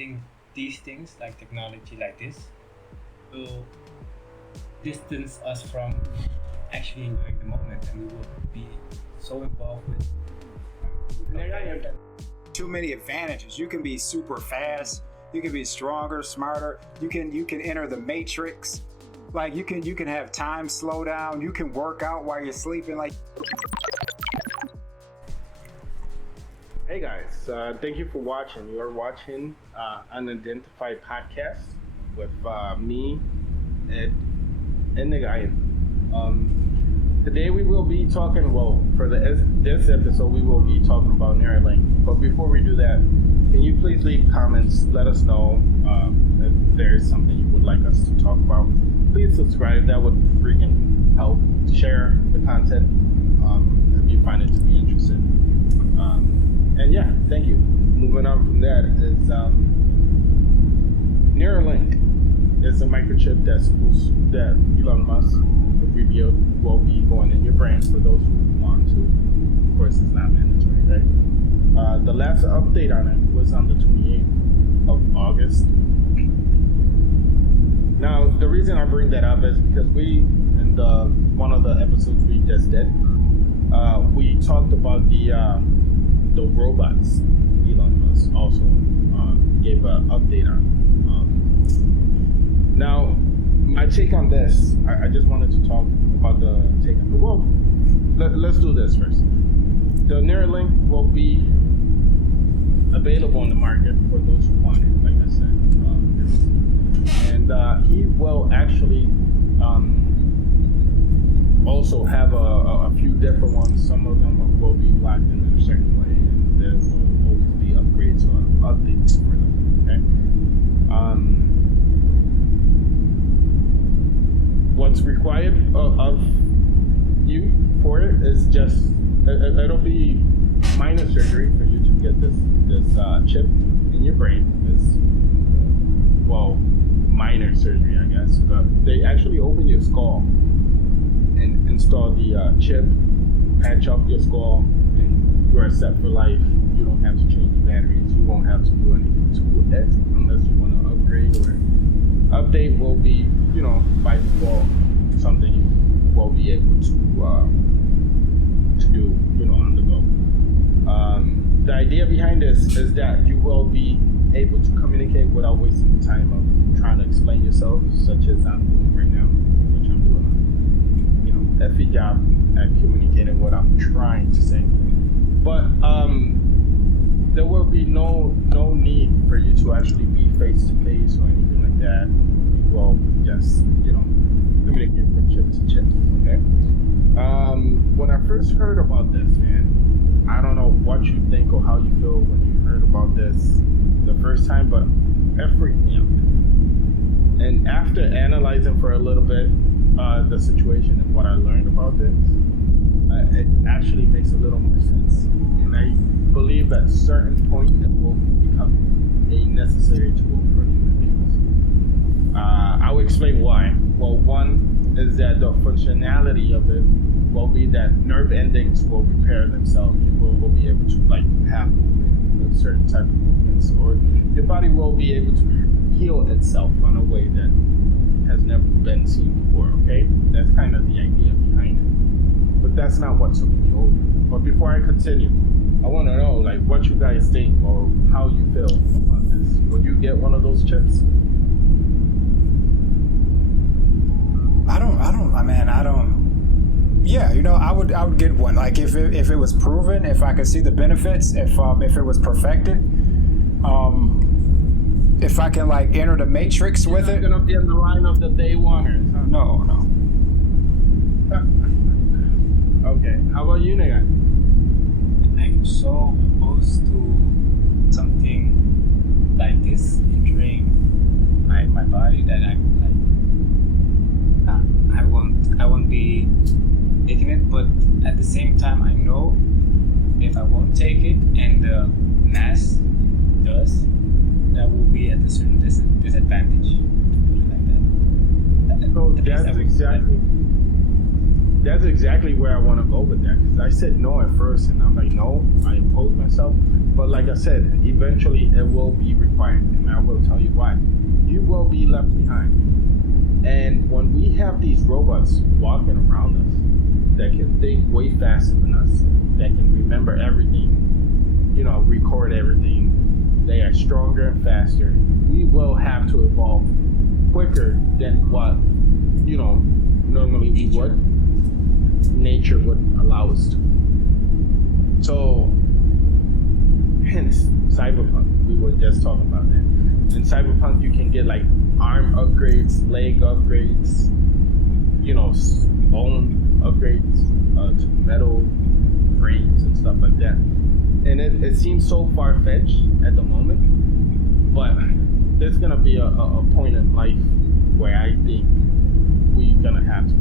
think these things, like technology like this, will distance us from actually enjoying the moment, and we will be so involved with too many advantages. You can be super fast, you can be stronger, smarter, you can enter the matrix. Like you can have time slow down, you can work out while you're sleeping. Like, hey guys, thank you for watching. You are watching Unidentified Podcast with me, Ed, and the guy. Today we will be talking, for this episode we will be talking about Neuro-Link. But before we do that, can you please leave comments, let us know if there's something you would like us to talk about. Please subscribe, that would freaking help. Share the content if you find it to be interesting. And yeah, thank you. Moving on from that is Neuro-Link is a microchip that Elon Musk revealed will be going in your brain for those who want to. Of course, it's not mandatory, right? The last update on it was on the 28th of August. Now, the reason I bring that up is because in one of the episodes we just did, we talked about the robots. Elon Musk also gave an update on. Now, my take on this, I just wanted to talk about the take on. Well, let's do this first. The Neuro-Link will be available in the market for those who want it, like I said. And he will actually also have a few different ones. Some of them will be locked in a certain way, and there will always be upgrades or updates for them. Okay. What's required of you for it is just it'll be minor surgery for you to get this chip in your brain. It's minor surgery, I guess, but they actually open your skull and install the chip, patch up your skull, and you are set for life. You don't have to change the batteries. You won't have to do anything to it unless you want to upgrade or update. Will be, by default, something you will be able to do, on the go. The idea behind this is that you will be able to communicate without wasting the time of trying to explain yourself, such as I'm doing right now, which I'm doing a effy job at communicating what I'm trying to say. But there will be no need for you to actually be face to face or anything like that. You will just, communicate from chip to chip, okay? When I first heard about this, man, I don't know what you think or how you feel when you heard about this the first time, but it freaked me out. And after analyzing for a little bit the situation and what I learned about this, it actually makes a little more sense. And I believe at a certain point it will become a necessary tool for human beings. I will explain why. Well, one is that the functionality of it will be that nerve endings will repair themselves. You will be able to have movement, a certain type of movements, or your body will be able to heal itself in a way that has never been seen before, okay? That's kind of the idea behind it. But that's not what took me over. But before I continue, I want to know what you guys think or how you feel about this. Would you get one of those chips? Yeah, I would get one. Like if it was proven, if I could see the benefits, if it was perfected, if I can enter the matrix with it. You're not gonna be in the line of the day oneers, huh? No. Okay, how about you, nigga? I'm so opposed to something like this entering my body that I won't be taking it. But at the same time, I know if I won't take it and the mass does, that will be at a certain disadvantage, to put it like that. So that's exactly where I want to go with that. Because I said no at first, and I'm like, no, I oppose myself. But like I said, eventually it will be required, and I Why? You will be left behind. And when we have these robots walking around us that can think way faster than us, that can remember everything, record everything, they are stronger and faster, we will have to evolve quicker than what, normally we would. Nature would allow us to. So, hence, cyberpunk. We were just talking about that. In cyberpunk, you can get like arm upgrades, leg upgrades, bone upgrades to metal frames and stuff like that. And it seems so far-fetched at the moment, but there's gonna be a point in life where I think we're gonna have to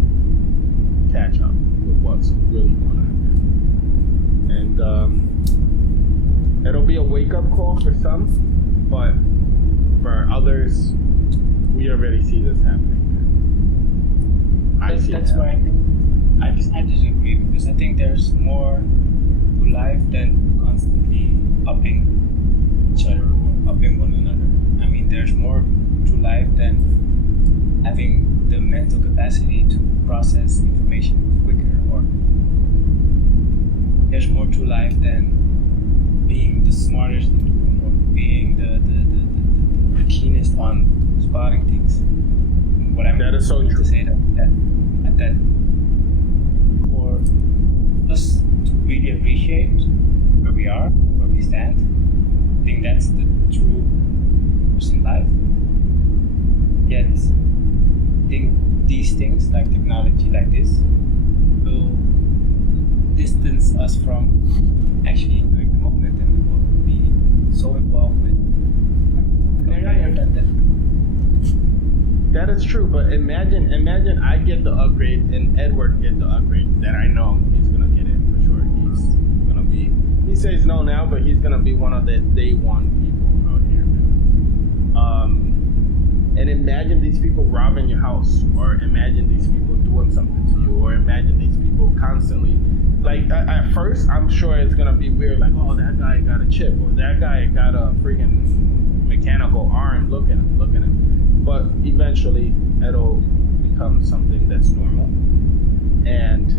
catch up with what's really going on there. And it'll be a wake-up call for some, but for others, we already see this happening. That's why I disagree, because I think there's more to life than constantly upping each other or upping one another. I mean, there's more to life than having the mental capacity to process information quicker, or there's more to life than being the smartest in the room or being the keenest on spotting things. What I'm that is so true. To say that for us to really appreciate where we are, where we stand, I think that's the true purpose in life. Yet, I think these things, like technology like this, will distance us from actually enjoying the moment, and we will be so involved with that is true, but imagine I get the upgrade and Edward get the upgrade that I know he's gonna get it for sure. He's gonna be, he says no now, but he's gonna be one of the day one people out here. And imagine these people robbing your house, or imagine these people doing something to you, or imagine these people constantly, like at first I'm sure it's gonna be weird, like, oh, that guy got a chip, or that guy got a freaking mechanical arm, look at him. But eventually it'll become something that's normal. And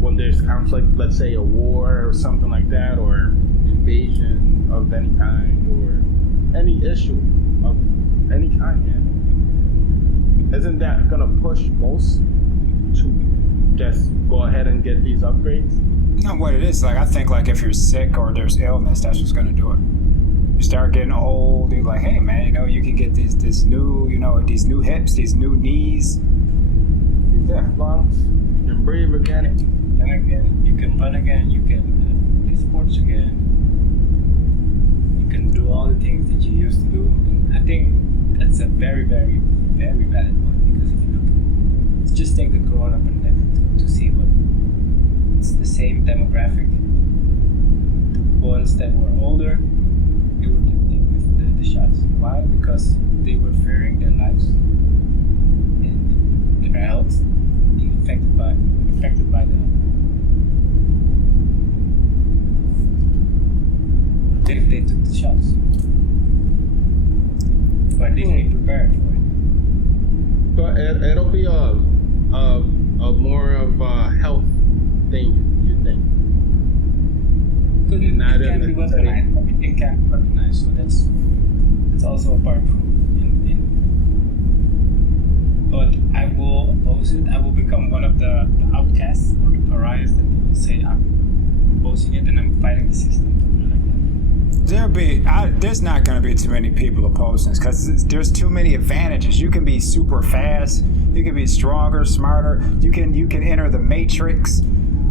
when there's conflict, let's say a war or something like that, or invasion of any kind, or any issue of any kind, man, isn't that gonna push most to just go ahead and get these upgrades? No, what it is, like, I think, like, if you're sick or there's illness, that's what's gonna do it. You start getting old, you're like, hey man, you can get these new hips, these new knees. Yeah, lungs, you can breathe again. And again, you can run again, you can play sports again. You can do all the things that you used to do. And I think that's a very, very, very valid point, because if you look, let's just take the corona pandemic to see what, it's the same demographic. The ones that were older, they were tempted with the shots. Why? Because they were fearing their lives and their health being affected by the if they took the shots. But they didn't prepare for it. But it'll be a more of a health thing, you think? It can be weaponized. Everything can be weaponized. So that's also a part from in. But I will oppose it. I will become one of the outcasts or the pariahs that will say I'm opposing it and I'm fighting the system. There's not going to be too many people opposing this, because there's too many advantages. You can be super fast, you can be stronger, smarter, you can enter the matrix,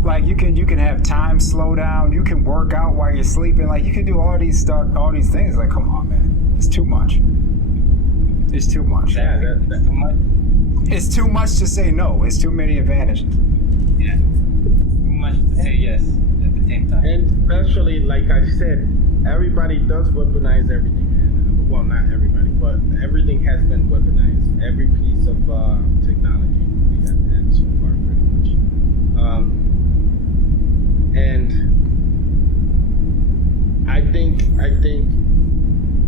like you can have time slow down, you can work out while you're sleeping, like you can do all these things. Like, come on, man, it's too much. It's too much. Yeah, that's too much. It's too much to say no. It's too many advantages. Yeah, too much to say yes at the same time. And especially, like I said, everybody does weaponize everything. Well, not everybody, but everything has been weaponized. Every piece of technology we have had so far, pretty much. And I think,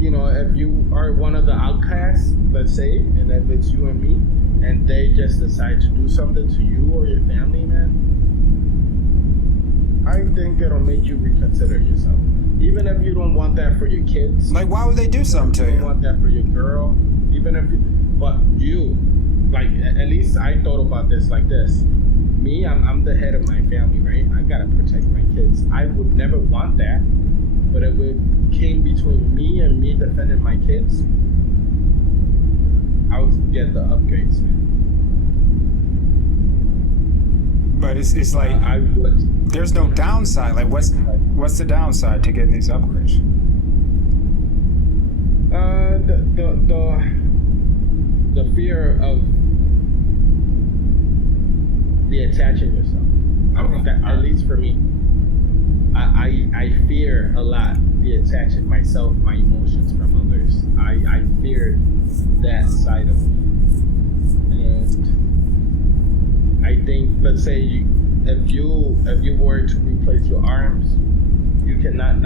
if you are one of the outcasts, let's say, and if it's you and me, and they just decide to do something to you or your family, man, I think it'll make you reconsider yourself. Even if you don't want that for your kids. Like, why would they do something to you? You Don't want that for your girl. Even if, but you, like, at least I thought about this like this. Me, I'm the head of my family, right? I gotta protect my kids. I would never want that, but if it came between me and me defending my kids, I would get the upgrades, man. But it's like I would. There's no downside. Like, what's the downside to getting these upgrades? The fear of the attaching yourself. At least for me, I fear a lot the attaching myself, my emotions from others. I fear that side of me, and I think, let's say if you were to replace your arms, you cannot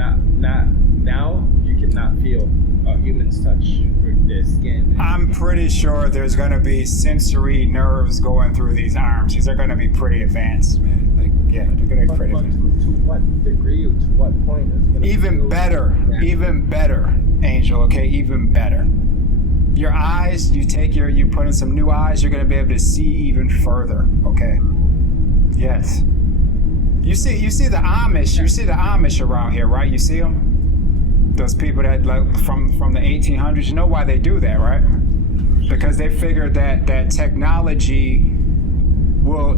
feel a human's touch or their skin. I'm pretty sure there's gonna be sensory nerves going through these arms. These are gonna be pretty advanced, man. Like, yeah, they're gonna be pretty advanced. To what degree or to what point is gonna Even better, Angel. Okay, even better. Your eyes, you put in some new eyes, you're gonna be able to see even further. Okay. Yes. You see the Amish. You see the Amish around here, right? You see them? Those people that, like, from the 1800s. You know why they do that, right? Because they figured that technology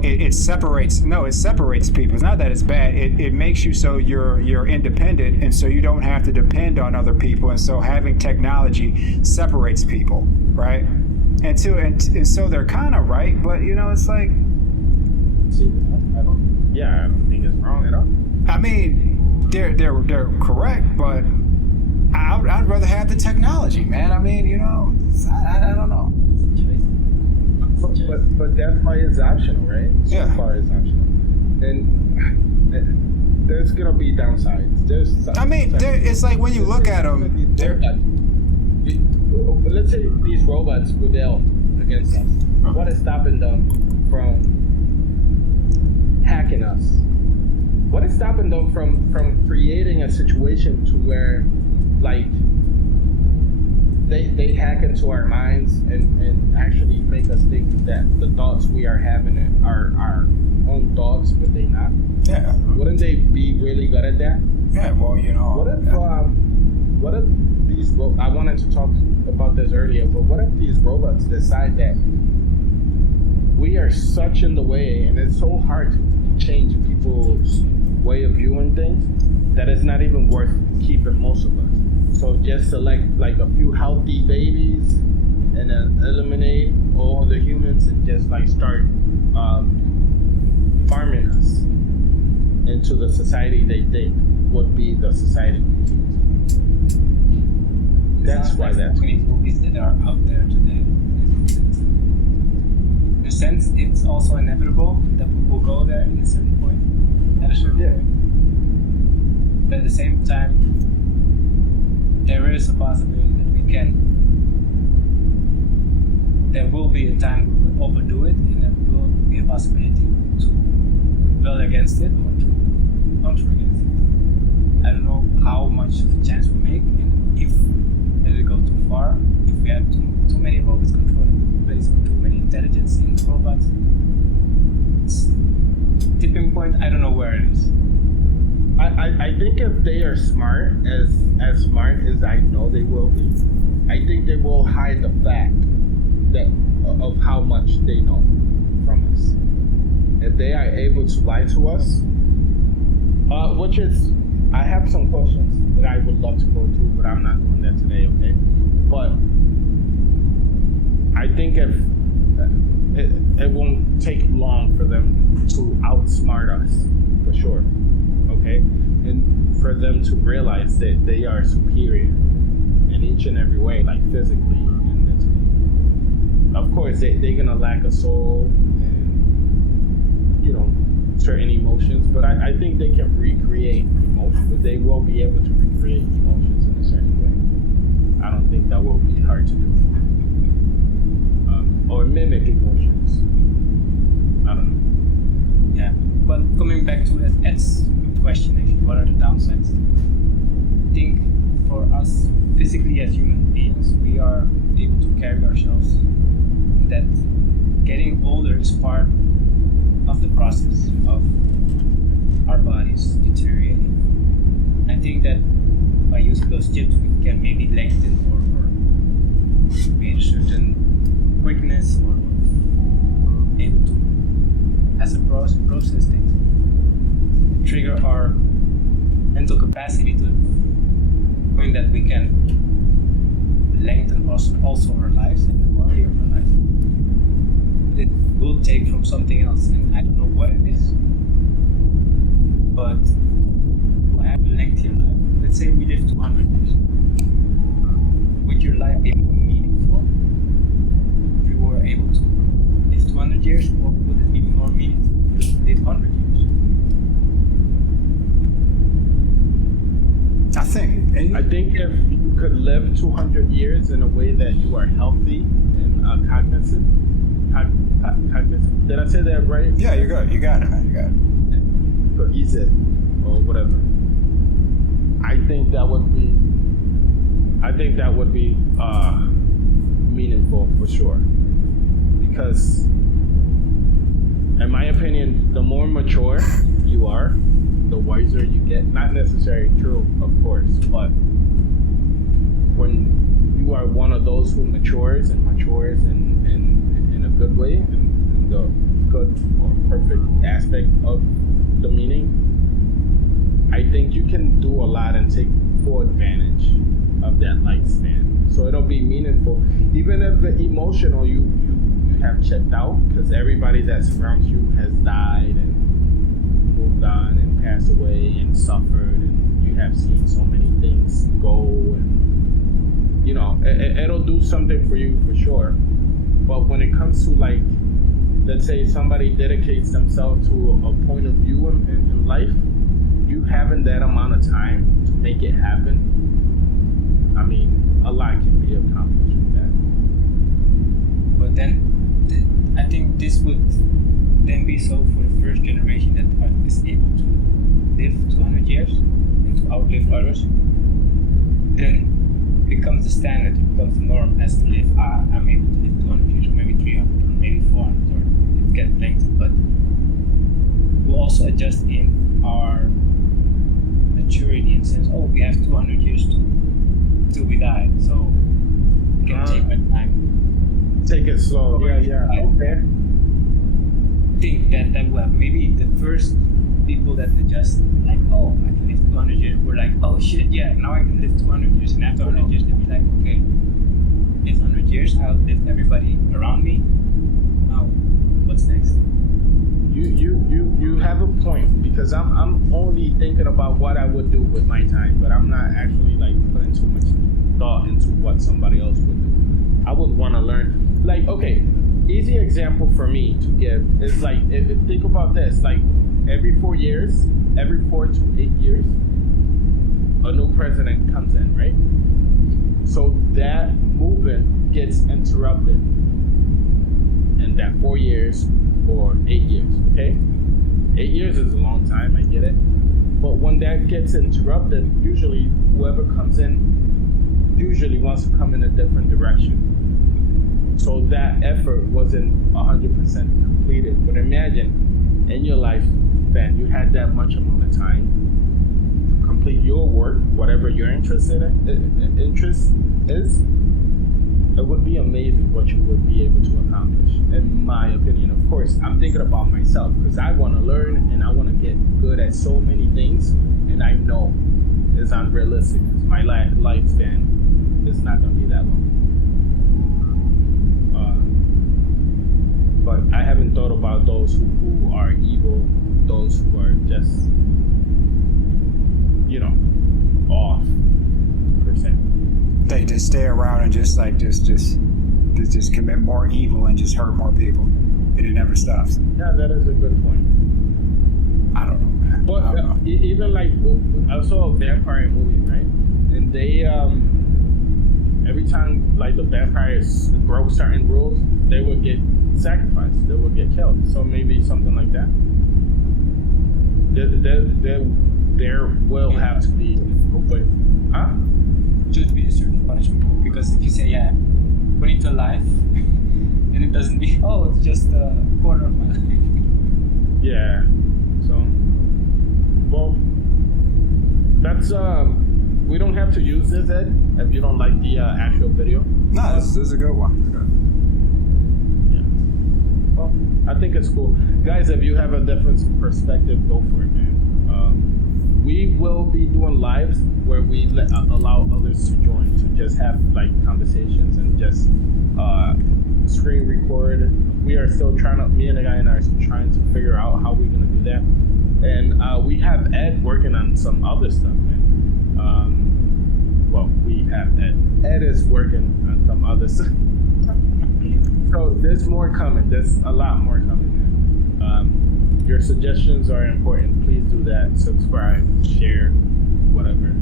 it separates people. It's not that it's bad. It makes you so you're independent, and so you don't have to depend on other people, and so having technology separates people, right? And so they're kind of right, but it's like, I don't think it's wrong at all. I mean, they're correct, but I'd rather have the technology, man. I mean, I don't know. But that's why it's optional, right? Yeah. So far it's optional. And there's gonna be downsides. It's like when you look at them, let's say these robots rebel against us. What is stopping them from hacking us? What is stopping them from creating a situation to where, like, they hack into our minds and actually make us think that the thoughts we are having are our own thoughts, but they not? Yeah. Wouldn't they be really good at that? Yeah, well, What if these I wanted to talk about this earlier, but what if these robots decide that we are such in the way, and it's so hard to change people's way of viewing things, that it's not even worth keeping most of us. So just select like a few healthy babies and then eliminate all the humans and just like start farming us into the society they think would be the society. That's why that's so many movies that are out there today. In a sense, it's also inevitable that we will go there at a certain point. Point. But at the same time, there is a possibility that there will be a time we will overdo it, and there will be a possibility to rebel against it or to counter against it. I don't know how much of a chance we make, and if it go too far, if we have too many robots controlling the place or too many intelligence in the robots. Tipping point, I don't know where it is. I think if they are smart, as smart as I know they will be, I think they will hide the fact of how much they know from us. If they are able to lie to us, which is, I have some questions that I would love to go through, but I'm not doing that today, okay? But I think if it won't take long for them to outsmart us, for sure, okay? And for them to realize that they are superior in each and every way, like physically and mentally. Of course, they're gonna lack a soul and, certain emotions, but I think they can recreate emotions. They will be able to recreate emotions in a certain way. that's the question actually. What are the downsides? I think for us, physically as human beings, we are able to carry ourselves. That getting older is part of the process of our bodies deteriorating. I think that by using those chips, we can maybe lengthen or create a certain quickness or able to, as a process thing, trigger our mental capacity to the point that we can lengthen also our lives and the quality of our lives. It will take from something else, and I don't know what it is, but we'll have a lengthier life. Let's say we live 200 years. Would your life be more meaningful if you were able to live 200 years, or would it be more meaningful if you lived 100 years? I think if you could live 200 years in a way that you are healthy and cognizant. Did I say that right? Yeah, you're good. You got it, man. You got it. Cohesive or whatever. I think that would be meaningful for sure. Because, in my opinion, the more mature you are, the wiser you get. Not necessarily true, of course, but when you are one of those who matures in a good way, in the good or perfect aspect of the meaning, I think you can do a lot and take full advantage of that lifespan. So it'll be meaningful, even if the emotional you have checked out, because everybody that surrounds you has died and moved on and passed away and suffered, and you have seen so many things go, and you know it'll do something for you for sure. But when it comes to, like, let's say somebody dedicates themselves to a point of view in life, you having that amount of time to make it happen, I mean, a lot can be accomplished with that. But then, I think this would then be so for the first generation that is able to live 200 years and to outlive others. Then it becomes the standard, it becomes the norm as to live, I'm able to live 200 years, or maybe 300, or maybe 400, or it gets lengthened. But we'll also adjust in our maturity in the sense, we have 200 years till we die, so we can take our time. Take it slow. Yeah. Okay. I think that will happen. Maybe the first people that adjust, like, I can live 200 years, we're like, oh shit, yeah, now I can live 200 years. And after 100 years, they'll be like, okay, live 100 years, I'll live everybody around me. Now, what's next? You have a point, because I'm only thinking about what I would do with my time, but I'm not actually like putting too much thought into what somebody else would do. I would want to learn. Like, okay, easy example for me to give is like, think about this, like every 4 years, every 4 to 8 years, a new president comes in, right? So that movement gets interrupted in that 4 years or 8 years, okay? 8 years is a long time, I get it. But when that gets interrupted, usually whoever comes in usually wants to come in a different direction. So that effort wasn't 100% completed. But imagine in your life, Ben, you had that much amount of time to complete your work, whatever your interest is. It would be amazing what you would be able to accomplish, in my opinion. Of course, I'm thinking about myself, because I want to learn and I want to get good at so many things, and I know it's unrealistic, because my lifespan is not going to be that long. But I haven't thought about those who are evil, those who are just, off, per se. They just stay around and just commit more evil and just hurt more people, and it never stops. Yeah, that is a good point. I don't know, man. But even like, I saw a vampire movie, right? And they every time like the vampires broke certain rules, they would get sacrificed. They would get killed. So maybe something like that. there will have to be a way. Huh? Should be a certain punishment, because if you say, yeah, put into life, then it doesn't mean, oh, it's just a quarter of my life. Yeah. So, well, that's we don't have to use this, Ed, if you don't like the actual video. No, this is a good one. Yeah. Well, I think it's cool, guys. If you have a different perspective, go for it, man. We will be doing lives where we allow others to join, to just have like conversations and just screen record. We are still me and the guy are trying to figure out how we're gonna do that. And we have Ed working on some other stuff, man. Well, we have Ed. Ed is working on some other stuff. So there's more coming. There's a lot more coming, man. Your suggestions are important. Please do that. Subscribe, share, whatever.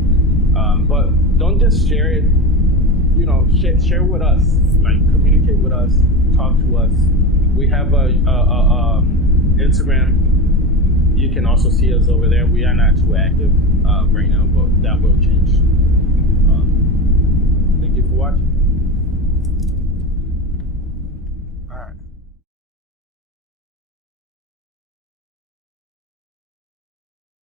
But don't just share it. You know, share with us. Like, communicate with us. Talk to us. We have a Instagram. You can also see us over there. We are not too active right now, but that will change.